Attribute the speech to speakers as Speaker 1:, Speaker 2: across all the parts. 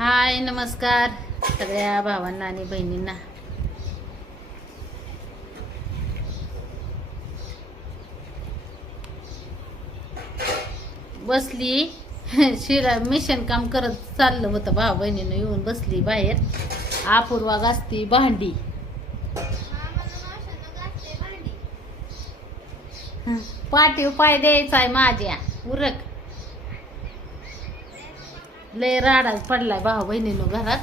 Speaker 1: हाय नमस्कार. सगळ्या भावांना आणि बहिणींना. बसली. शिरा मिशन काम करत चाललं होतं भाऊ बहिणीनं येऊन बसली बाहेर. अपूर्वा गाजती भांडी. पाठीव पाय द्यायचा आहे माझ्या. उरक. लय राडा पडलाय भाऊ बहिणीनं घरात.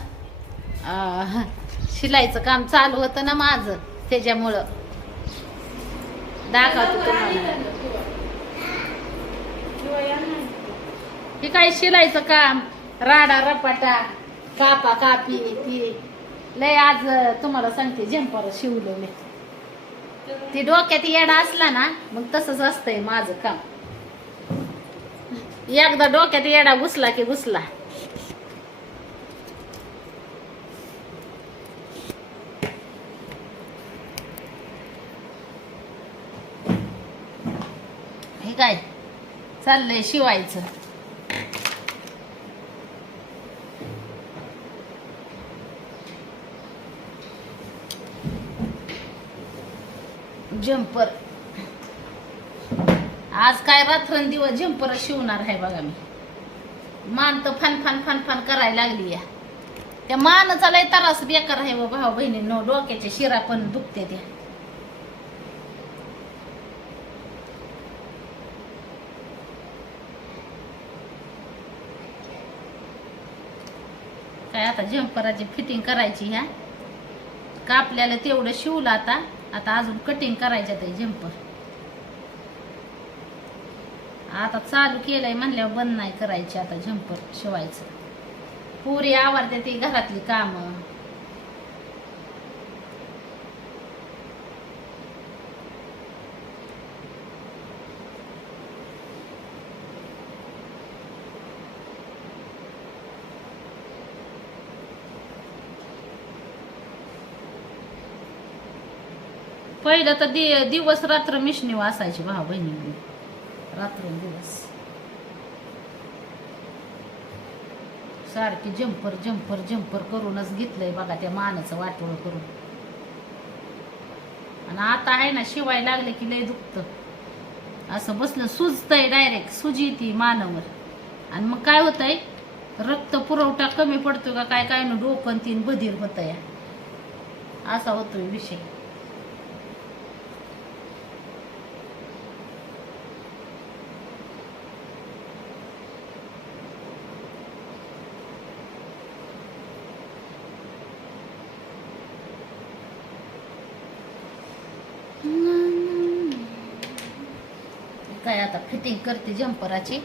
Speaker 1: शिलाईचं काम चालू होतं ना माझं त्याच्यामुळं. दाखवतो तुम्हाला. हे काय शिलाईचं काम? राडा रपाटा कापा कापी ती. लय आज तुम्हाला सांगते झंपर शिवलं मी. ती डोक्यात येडा असला ना मग तसंच असतंय माझं काम. एकदा डोक्यात येडा घुसला की घुसला हे काय चाललंय शिवायचं. जम्पर आज काय रात्रंदिवस जम्पर शिवणार आहे बघा मी. मान तर फन फन फन फन करायला लागली या. त्या मानचा लय तरास बेकार आहे भाऊ बहिणी डोक्याच्या शिरा पण दुखते त्या. काय आता जम्पराची फिटिंग करायची ह्या? कापल्याला तेवढं शिवलं आता? आता अजून कटिंग करायच्या ते जम्पर आता चालू केलंय म्हणल्यावर बंद नाही करायची आता झंपर शिवायचं. पुरी आवडते ती घरातली कामं. पहिलं तर दि दिवस रात्र मिशनी वासायची भाऊ बहिणी. रात्र दिवस. सारखी जंपर जंपर जंपर करूनच घेतलंय बघा त्या मानाचं वाटोळ करून. आणि आता आहे ना शिवाय लागले की लय दुखत. असं बसलं सुजतंय डायरेक्ट सुजी ती मानावर. आणि मग काय होतंय? रक्त पुरवठा कमी पडतो का काय काय ना डोकं तीन बधीर होत असा होतोय विषय काय आता फिटिंग करते जम्पराची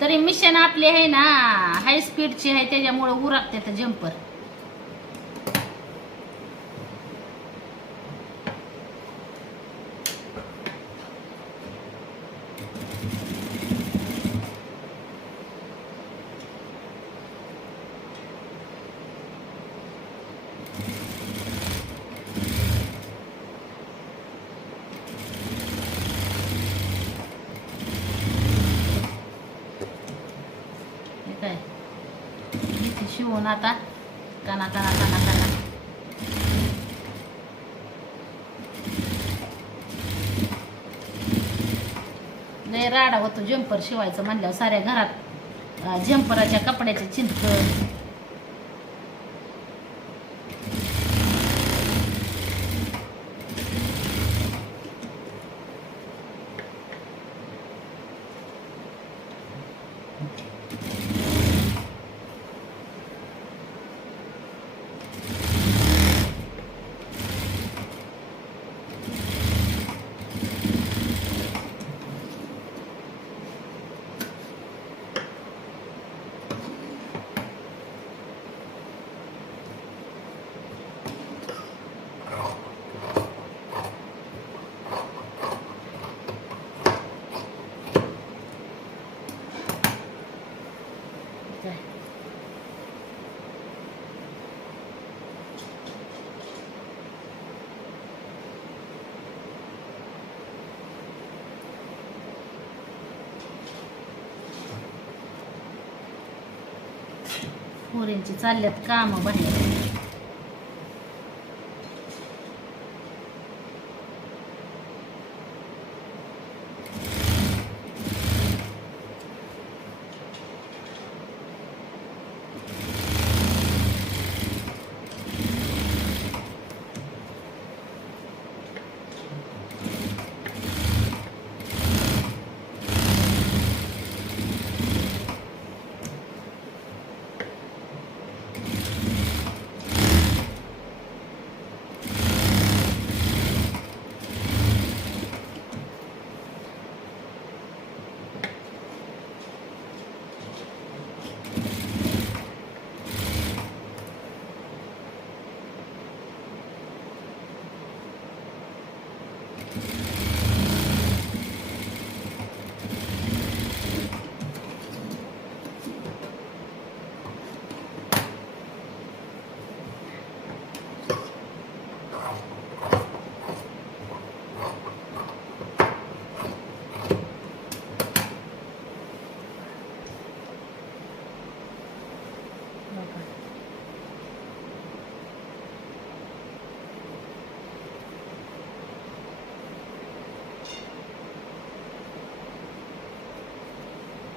Speaker 1: तरी मिशन आपली आहे ना हाय स्पीडची आहे त्याच्यामुळं उरकते तर जम्पर हे काय इथे शिवून आता काना काना काना काना लय राडा होतो जम्पर शिवायचं म्हणल्यावर साऱ्या घरात अं, जम्पराच्या कपड्याचे चिंत पोरींची चालल्यात कामं बाहेर.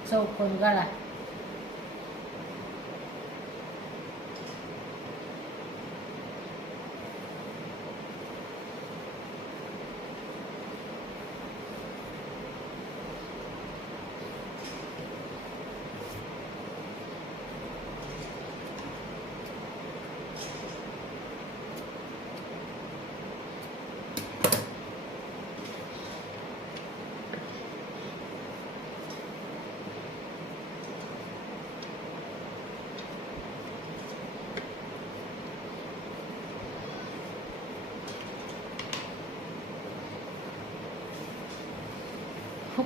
Speaker 1: चौकोन गळा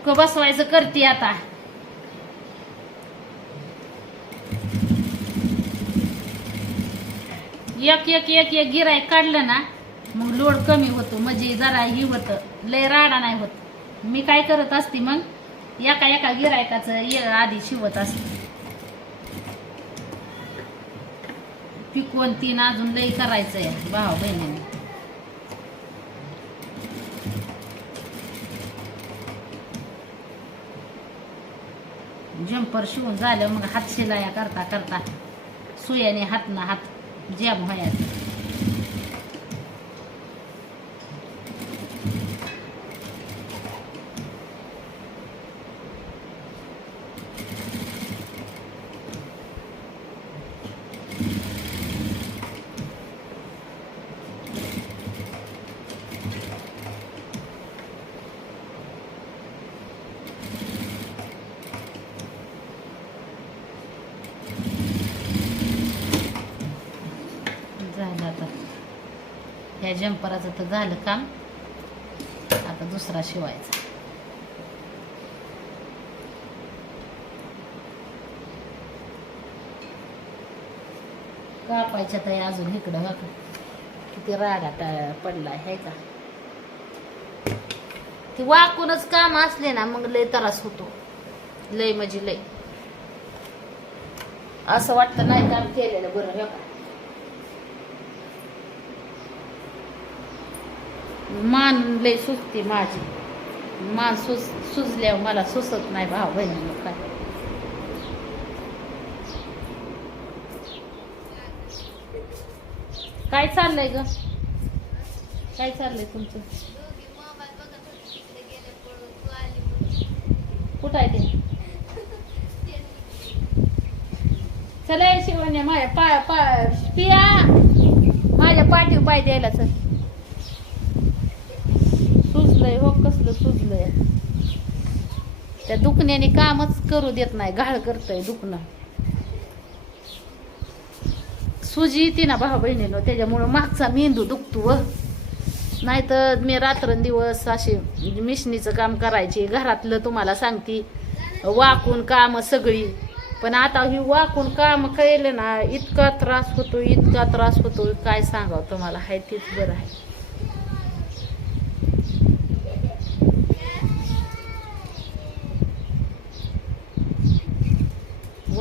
Speaker 1: हुक बसवायचं करते आता. एक एक एक एक गिराय काढलं ना मग लोड कमी होतो म्हणजे जरा ही होतं लय राडा नाही होत. मी काय करत असते मग एका एका गिरायकाचं आधी शिवत असते. पिकवण तीन अजून लई करायचंय भाव बहिणीने. जम्पर शिवून झालं मग हात शिलाया करता करता सुयाने हात ना हात जॅम व्हायचं झालं आता या जम्पराचं तर झालं काम. आता दुसरा शिवायचा. कापायच्या ताई अजून इकडं बघा. किती राडा टा- पडला आहे का? ती वाकूनच काम असले ना मग लय त्रास होतो. लय म्हणजे लय. असं वाटतं नाही काम केलेलं बरं बघा का मान लय सुचते माझी. मान सुच सुजल्यावर मला सुचत नाही भाव बहिणी काय. काय चाललंय ग? काय चाललंय तुमचं? कुठं आहे ते? चला शिवण्या माझ्या पा पा पिया! माझ्या पाठीवर पाय द्यायला चल सुजलंय हो कसलं सुजलंय. त्या दुखण्याने कामच करू देत नाही घाळ करतय दुखणं. सुजी येते ना भाऊ बहिणीनं त्याच्यामुळं मागचा मेंदू दुखतो व. नाहीतर मी रात्रंदिवस असे मिशनीचं काम करायचे घरातलं तुम्हाला सांगते वाकून काम सगळी. पण आता ही वाकून काम केलं ना इतका त्रास होतो इतका त्रास होतो काय सांगावं तुम्हाला हाय तेच बरं आहे.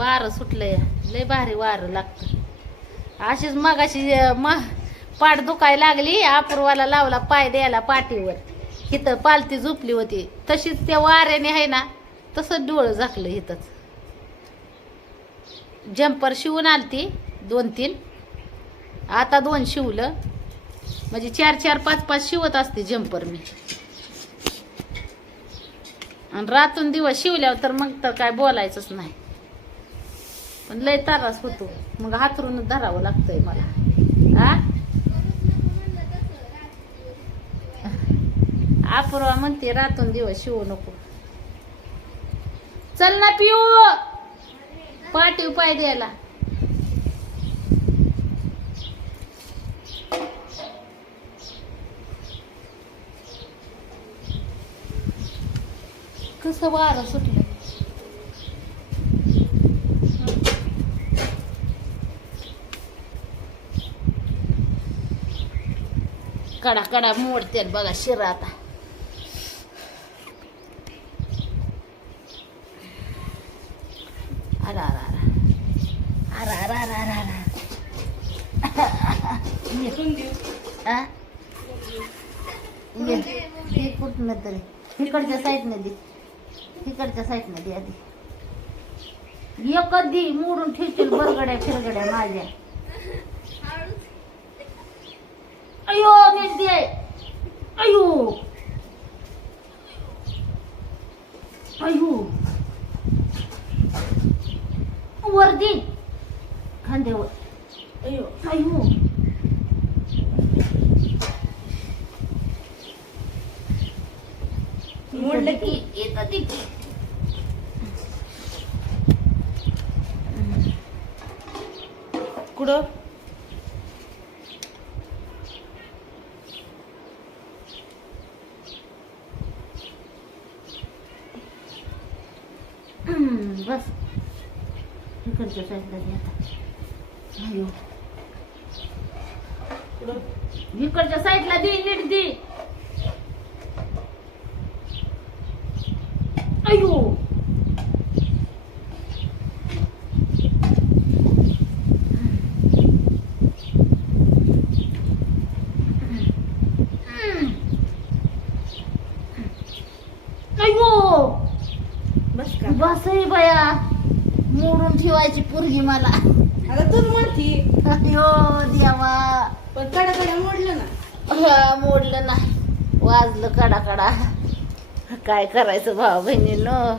Speaker 1: वारं सुटलंय. लय भारी वारं लागतं. अशीच मगाशी म पाठ दुखायला लागली अपूर्वाला लावला पाय द्यायला पाठीवर. इथं पालती झोपली होती. तशीच त्या वाऱ्याने आहे ना तसंच डोळं झाकलं इथंच. जम्पर शिवून आलती दोन तीन. आता दोन शिवलं. म्हणजे चार चार पाच पाच शिवत असते जम्पर मी. आणि रातून दिवस शिवल्यावर तर मग तर काय बोलायचंच नाही. पण लय त्रास होतो. मग हातरून धरावं लागतंय मला. हा अपूर्वा म्हणते रातून दिवस शिवू नको. चल ना पिऊ. पाठीव पाय द्यायला. कसं वारं सुटलं. कडा कडा मोडते बघा शिरा आता. अरा अरा तरी? तिकडच्या दे तिकडच्या दे आधी. एकच दी मोडून ठेवतील बरगड्या फिरगड्या माझ्या. अयो नीट दे. अयो. अयो. वर दे खांद्यावर. अयो. अयो. मोडलं की येतात ते. की कुठं? बस हे करतो साईडला आता इकडच्या साईडला दे नीट दे आहे बया मोडून ठेवायची पोरगी मला.
Speaker 2: आता तूच म्हणती
Speaker 1: अयो देवा.
Speaker 2: पण कडा कडा मोडलं ना.
Speaker 1: हा, मोडलं नाही. वाजलं कडा कडा काय करायचं भाऊ बहिणीनं?